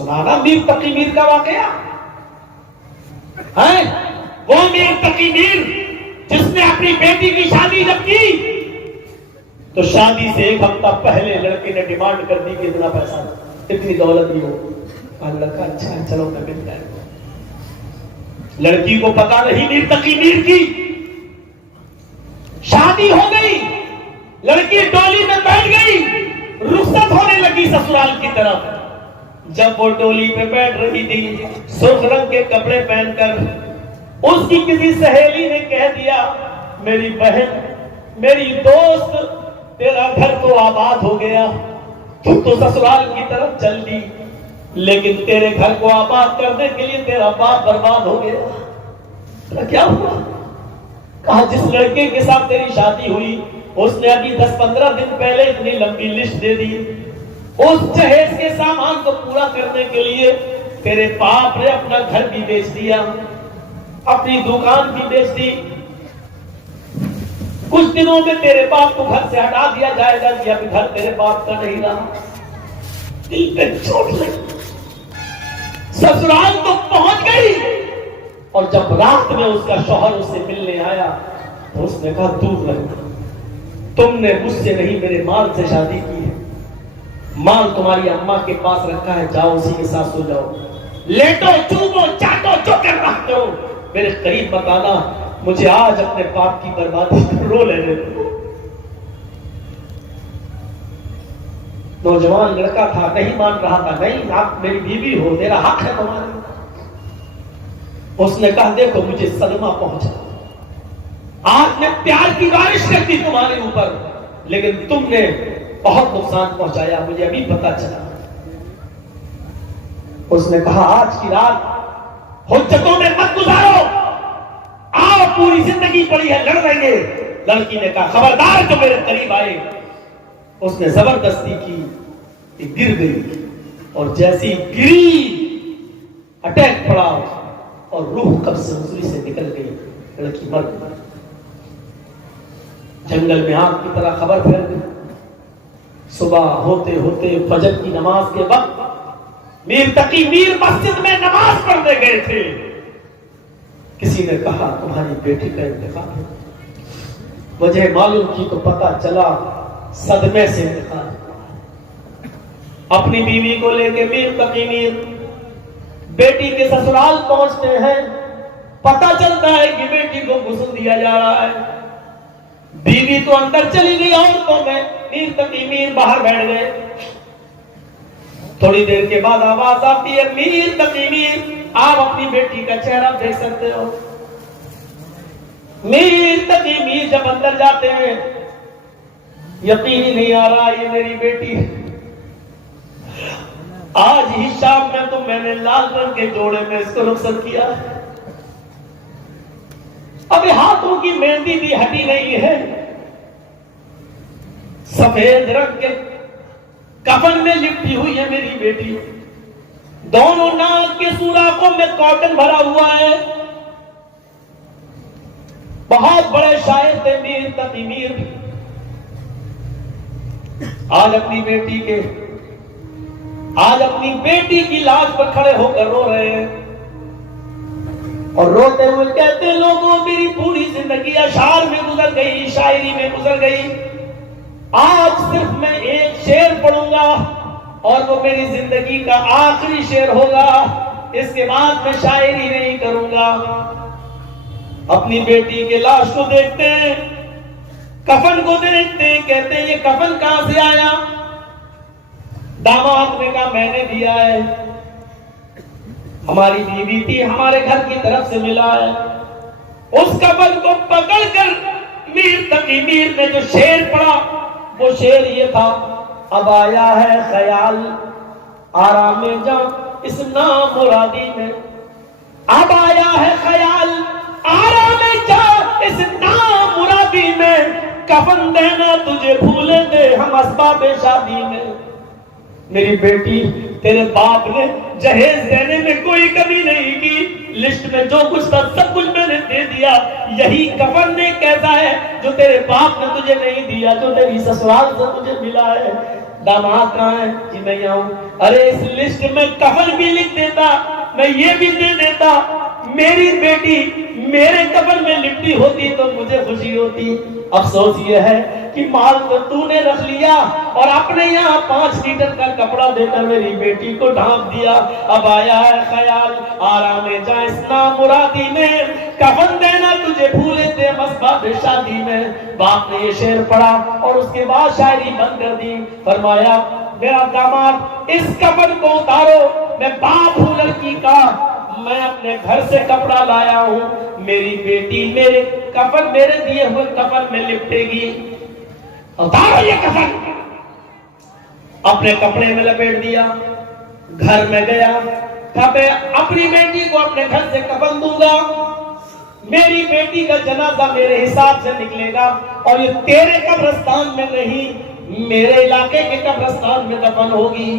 سنانا میر تقی میر کا واقعہ ہے؟ وہ میر تقی میر جس نے اپنی بیٹی کی شادی جب کی تو شادی سے ایک ہفتہ پہلے لڑکے نے ڈیمانڈ کر دی کہ اتنا پیسہ اتنی دولت دی ہو. لڑکا اچھا ہے چلو میں مل جائے. لڑکی کو پتا نہیں میر تقی میر کی. شادی ہو گئی, لڑکی ڈولی میں بیٹھ گئی, رخصت ہونے لگی سسرال کی طرف. جب وہ ڈولی پہ بیٹھ رہی تھی سرخ رنگ کے کپڑے پہن کر, اس کی کسی سہیلی نے کہہ دیا میری بہن میری دوست تیرا گھر تو آباد ہو گیا, تو سسرال کی طرف چل دی, لیکن تیرے گھر کو آباد کرنے کے لیے تیرا باپ برباد ہو گیا. کیا ہوا؟ کہا جس لڑکے کے ساتھ تیری شادی ہوئی اس نے ابھی 10-15 دن پہلے اتنی لمبی لسٹ دے دی. اس جہیز کے سامان کو پورا کرنے کے لیے تیرے باپ نے اپنا گھر بھی بیچ دیا, اپنی دکان بھی بیچ دی. کچھ دنوں میں تیرے باپ کو گھر سے ہٹا دیا جائے گا کہ اب گھر تیرے باپ کا نہیں رہا. دل پہ چوٹ لگی, سسرال تو پہنچ گئی. اور جب رات میں اس کا شوہر اس سے ملنے آیا تو اس نے کہا دور رہو, تم نے مجھ سے نہیں میرے مال سے شادی کی ہے, مال تمہاری اماں کے پاس رکھا ہے, جاؤ اسی کے ساتھ سو جاؤ, لیٹو چوبو چاٹو جو کر رہتے ہو, میرے قریب مت آنا, مجھے آج اپنے باپ کی بربادی رو لینے دو. نوجوان لڑکا تھا, نہیں مان رہا تھا, نہیں آپ میری بیوی ہو, میرا حق ہے تمہارے. اس نے کہا دیکھو مجھے صدمہ پہنچا, آج میں پیار کی بارش کرتی تمہارے اوپر, لیکن تم نے بہت نقصان پہنچایا, مجھے ابھی پتا چلا. اس نے کہا آج کی رات حجتوں میں مت گزارو, آؤ پوری زندگی پڑی ہے, لڑ لیں گے. لڑکی نے کہا خبردار جو میرے قریب آئے. اس نے زبردستی کی, گر گئی, اور جیسی گری اٹیک پڑا اور روح قبض سے حضوری سے نکل گئی, لڑکی مر گئی. جنگل میں آگ کی طرح خبر پھیل گئی. صبح ہوتے ہوتے فجر کی نماز کے وقت میر تقی میر مسجد میں نماز پڑھنے گئے تھے. کسی نے کہا تمہاری بیٹی کا انتقال ہے. مجھے معلوم کی تو پتا چلا صدمے سے انتقال. اپنی بیوی کو لے کے میر تقی میر بیٹی کے سسرال پہنچتے ہیں. پتا چلتا ہے کہ بیٹی کو غسل دیا جا رہا ہے. بیوی تو اندر چلی گئی عورتوں میں, میر تقی میر باہر بیٹھ گئے. تھوڑی دیر کے بعد آواز آتی ہے میر تقی میر آپ اپنی بیٹی کا چہرہ دیکھ سکتے ہو. میر تقی میر جب اندر جاتے ہیں یقین ہی نہیں آ رہا یہ میری بیٹی. آج ہی شام میں تو میں نے لال رنگ کے جوڑے میں اس کو رخصت کیا, ابھی ہاتھوں کی مہندی بھی ہٹی نہیں ہے. سفید رنگ کے کفن میں لپٹی ہوئی ہے میری بیٹی. دونوں ناک کے سوراخوں میں کاٹن بھرا ہوا ہے. بہت بڑے شاعر تھے میر تقی میر. آج اپنی بیٹی کی لاش پر کھڑے ہو کر رو رہے ہیں, اور روتے ہوئے کہتے ہیں لوگوں میری پوری زندگی اشعار میں گزر گئی, شاعری میں گزر گئی, آج صرف میں ایک شعر پڑھوں گا اور وہ میری زندگی کا آخری شعر ہوگا, اس کے بعد میں شاعری نہیں کروں گا. اپنی بیٹی کے لاش کو دیکھتے ہیں, کفن کو دیکھتے ہیں, کہتے ہیں یہ کفن کہاں سے آیا؟ داماد نے کہا میں نے دیا ہے, ہماری بیوی تھی ہمارے گھر کی طرف سے ملا ہے. اس کفن کو پکڑ کر میر تقی میر نے جو شعر پڑھا وہ شعر یہ تھا اب آیا ہے خیال آرام جاں اس نامرادی میں. اب آیا ہے خیال آرام جاں اس نامرادی میں, کفن دینا تجھے بھولے دے ہم اسباب شادی میں. میری بیٹی تیرے باپ نے جہیز دینے میں کوئی کمی نہیں کی, لسٹ میں جو کچھ تھا سب کچھ میں نے دے دیا. یہی کفن نے کیسا ہے جو تیرے باپ نے تجھے نہیں دیا, جو تیری سسرال سے تجھے ملا ہے. दामाद कहाँ है? जी मैं यहाँ हूँ। अरे इस लिस्ट में कफन भी लिख देता, मैं ये भी दे देता, मेरी बेटी मेरे कफन में लिपटी होती तो मुझे खुशी होती। अफसोस ये है कि माल तो तूने रख लिया और अपने यहाँ 5 लीटर का कपड़ा देकर मेरी बेटी को ढांप दिया। अब आया है ख्याल आराम जा इस नामुरादी में, कफन देना तुझे भूले थे मसबाब शादी में। बाप ने ये शेर पढ़ा और उसके बाद शायरी बंद कर दी। फरमाया मेरा दामाद इस कफन को उतारो, मैं बाप हूँ लड़की का, मैं अपने घर से कपड़ा लाया हूँ, मेरी बेटी मेरे कफन, मेरे दिए हुए कफन में लिपटेगी। उतारो ये कफन। अपने कपड़े में लपेट दिया, घर में गया, कहा मैं अपनी बेटी को अपने घर से कफन दूंगा, मेरी बेटी का जनाजा मेरे हिसाब से निकलेगा और ये तेरे कब्रिस्तान में नहीं, मेरे इलाके के कब्रिस्तान में दफन होगी।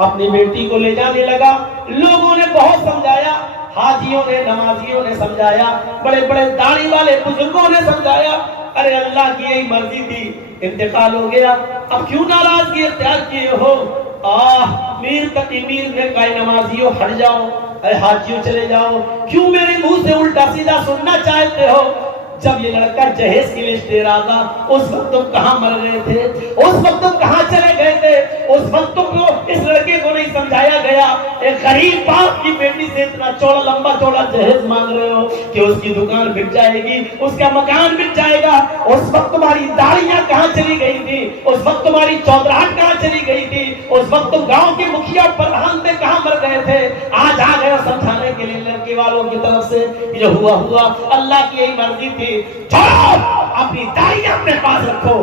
अपनी बेटी को ले जाने लगा। लोगों ने बहुत समझाया, हाजियों ने, नमाजियों ने समझाया, बड़े बड़े दाढ़ी वाले बुजुर्गों ने समझाया। अरे अल्लाह की यही मर्जी थी, इंतकाल हो गया, अब क्यों नाराजगी इख्तियार किए हो? मीर तकी मीर ने कहा नमाजियों हट जाओ, अरे हाजियों चले जाओ, क्यों मेरे मुंह से उल्टा सीधा सुनना चाहते हो? जब ये लड़का जहेज की लिस्ट दे रहा था उस वक्त तुम कहां मर गए थे? उस वक्त तुम कहां चले गए थे? उस वक्त तुमको इस लड़के को नहीं समझाया गया। एक गरीब बाप की बेटी से इतना चौड़ा लंबा चौड़ा जहेज मांग रहे हो कि उसकी दुकान बिक जाएगी, उसका मकान बिक जाएगा। उस वक्त तुम्हारी दाढ़ियां कहां चली गई थी? उस वक्त तुम्हारी चौधराहट कहां चली गई थी? उस वक्त तुम गांव के मुखिया प्रधान थे, कहां मर गए थे? आज आ गए समझाने के लिए लड़के वालों की तरफ से। ये हुआ अल्लाह की यही मर्जी थी। अपनी दाढ़ियां अपने पास रखो,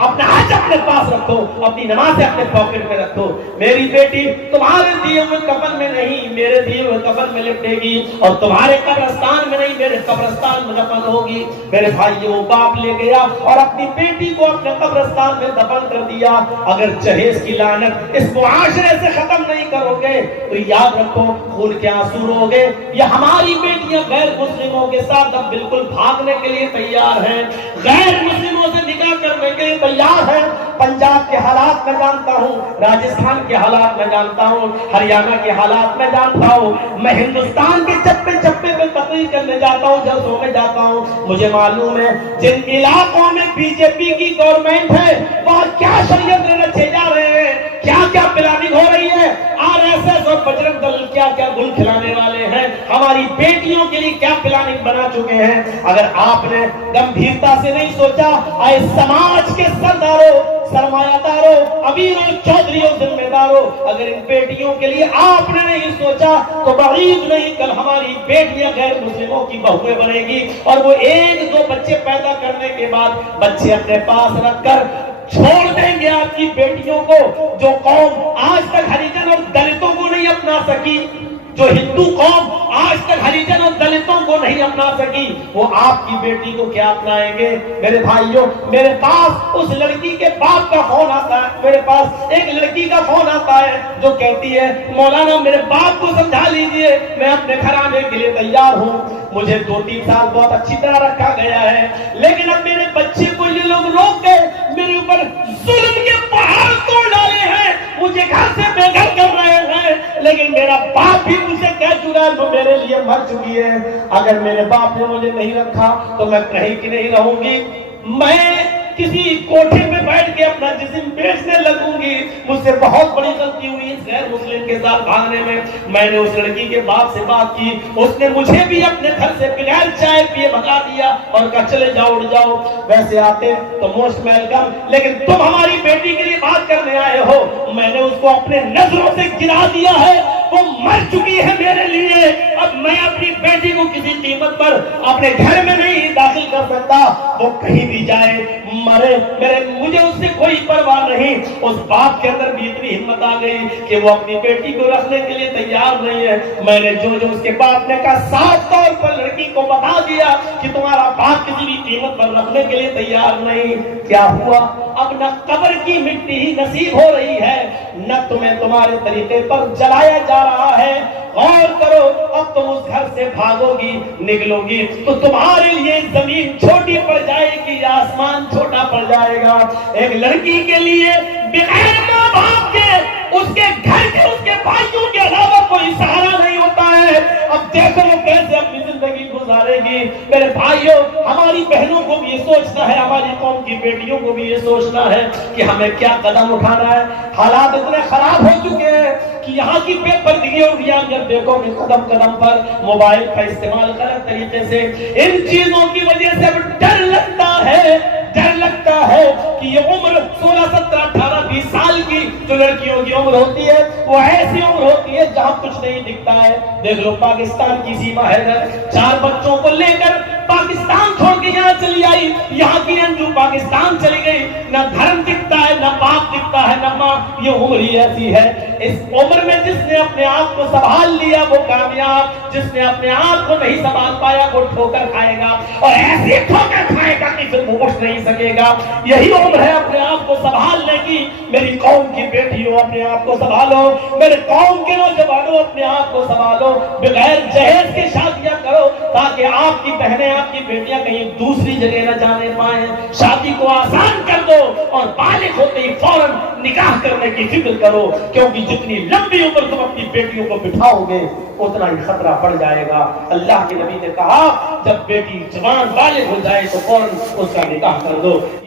अपना हाथ अपने पास रखो, अपनी नमाज अपने पॉकेट में रखो। मेरी बेटी तुम्हारे दिए हुए कफन में नहीं, मेरे दिए हुए कफन में लिपटेगी और तुम्हारे कब्रिस्तान में नहीं, मेरे कब्रिस्तान में दफन होगी। मेरे भाइयों, बाप ले गया और अपनी बेटी को अपने कब्रिस्तान में दफन कर दिया। अगर जहेज की लानत इस मुआशरे से खत्म नहीं करोगे तो याद रखो खून के आंसू रोगे। ये हमारी बेटियां गैर मुस्लिमों के साथ अब बिल्कुल भागने के लिए तैयार हैं, गैर मुस्लिमों से निकाह करने के लिए तैयार हैं। पंजाब के हालात मैं जानता हूँ, राजस्थान के हालात मैं जानता हूँ, हरियाणा के हालात मैं जानता हूँ। मैं हिंदुस्तान के चप्पे चप्पे में तकरीर करने जाता हूँ, जलसों में जाता हूँ, मुझे मालूम है जिन इलाकों में बीजेपी की गवर्नमेंट है वहाँ क्या षड्यंत्र रचे जा रहे हैं, क्या क्या प्लानिंग हो रही है। आरएसएस और बजरंग दल क्या क्या गुल खिलाने वाले हैं, हमारी बेटियों के लिए क्या प्लानिंग बना चुके हैं। अगर आपने गंभीरता से नहीं सोचा, आए समाज के सरदारों, सरमायादारों, अमीरों, चौधरियों, जिम्मेदारों, अगर इन बेटियों के लिए आपने नहीं सोचा तो बरीद नहीं, कल हमारी बेटियां गैर मुस्लिमों की बहुएं बनेगी और वो 1-2 बच्चे पैदा करने के बाद बच्चे अपने पास रखकर छोड़ देंगे आपकी बेटियों को। जो कौम आज तक हरिजन और दलितों को नहीं अपना सकी, जो हिंदू कौम आज तक हरिजन और दलितों को नहीं अपना सकी, वो आपकी बेटी को क्या अपनाएंगे? मेरे भाइयों, मेरे पास उस लड़की के बाप का फोन आता है, मेरे पास एक लड़की का फोन आता है जो कहती है मौलाना मेरे बाप को समझा लीजिए, मैं अपने घर आने के लिए तैयार हूँ। मुझे 2-3 साल बहुत अच्छी तरह रखा गया है, लेकिन अब मेरे बच्चे को ये लोग रोक के मेरे ऊपर जुल्म के पहाड़ तोड़ डाले हैं, मुझे घर से बेघर कर रहे हैं। लेकिन मेरा बाप भी मुझे कह चुका है वो मेरे लिए मर चुकी है। अगर मेरे बाप ने मुझे नहीं रखा तो मैं कहीं की नहीं रहूंगी, मैं किसी कोठे में बैठ के अपना जिस्म बेचने लगूंगी। मुझसे बहुत बड़ी गलती हुई इस गैर मुस्लिम के साथ भागने में। मैंने उस लड़की के बाप से बात की, उसने मुझे भी अपने घर से बगैर चाय पिए भगा दिया और कहा चले जाओ, उड़ जाओ। वैसे आते तो मोस्ट वेलकम, लेकिन तुम हमारी बेटी के लिए बात करने आए हो, मैंने उसको अपने नजरों से गिरा दिया है, वो मर चुकी है मेरे लिए। अब मैं अपनी बेटी को किसी कीमत पर अपने घर में नहीं दाखिल कर सकता, वो कहीं भी जाए मरे, मुझे उससे कोई परवाह नहीं। उस बाप के अंदर भी इतनी हिम्मत आ गई कि वो अपनी बेटी को रखने के लिए तैयार नहीं है। मैंने जो उसके बाप ने कहा साफ तौर पर लड़की को बता दिया कि तुम्हारा बाप किसी भी कीमत पर रखने के लिए तैयार नहीं। क्या हुआ? अब न कब्र की मिट्टी ही नसीब हो रही है, न तुम्हें तुम्हारे तरीके पर जलाया जा रहा है। गौर करो, अब तुम उस घर से भागोगी, निकलोगी तो तुम्हारे लिए जमीन छोटी पड़ जाएगी, आसमान छोटा पड़ जाएगा। एक लड़की के लिए بغیر ماں باپ کے اس کے گھر کے اس کے بھائیوں کے علاوہ کوئی سہارا نہیں ہوتا ہے. اب دیکھو وہ کیسے اپنی زندگی گزارے گی. میرے بھائیوں ہماری بہنوں کو بھی یہ سوچنا ہے, ہماری قوم کی بیٹیوں کو بھی یہ سوچنا ہے کہ ہمیں کیا قدم اٹھانا ہے. حالات اتنے خراب ہو چکے ہیں کہ یہاں کی بے پردگی اور جب دیکھو کہ قدم قدم پر موبائل کا استعمال غلط طریقے سے, ان چیزوں کی وجہ سے اب ڈر لگتا ہے کہ یہ عمر 16, 17, 18, 20 سال کی جو لڑکیوں کی عمر ہوتی ہے وہ ایسی عمر ہوتی ہے جہاں کچھ نہیں دکھتا ہے. دیکھ لو پاکستان کی سیما ہے, 4 بچوں کو لے کر پاکستان چھوڑ کے یہاں چلی آئی. یہاں کی انجو پاکستان چلی گئی, نہ دھرم دکھتا ہے, نہ باپ دکھتا ہے, نہ ماں. یہ عمر ہی ایسی ہے. اس عمر میں جس نے اپنے آپ کو سنبھال لیا وہ کامیاب, جس نے اپنے آپ کو نہیں سنبھال پایا وہ ٹھوکر کھائے گا, اور ایسی ٹھوکر کھائے گا کہ پھر وہ اٹھ نہیں سکے گا. یہی عمر ہے اپنے آپ کو سنبھالنے کی. میری قوم کی بیٹیوں اپنے آپ کو سنبھالو, میرے قوم کے نوجوانوں اپنے آپ کو سنبھالو. بغیر جہیز کے شادیاں کرو تاکہ آپ کی بہنیں, آپ کی بیٹیاں کہیں دوسری جگہ نہ جانے پائیں. شادی کو آسان کر دو اور بالغ ہوتے ہی فوراً نکاح کرنے کی فکر کرو, کیونکہ جتنی لمبی عمر تم اپنی بیٹیوں کو بٹھاؤ گے اتنا ہی خطرہ بڑھ جائے گا. اللہ کے نبی نے کہا جب بیٹی جوان بالغ ہو جائے تو فوراً اس کا نکاح کر دو.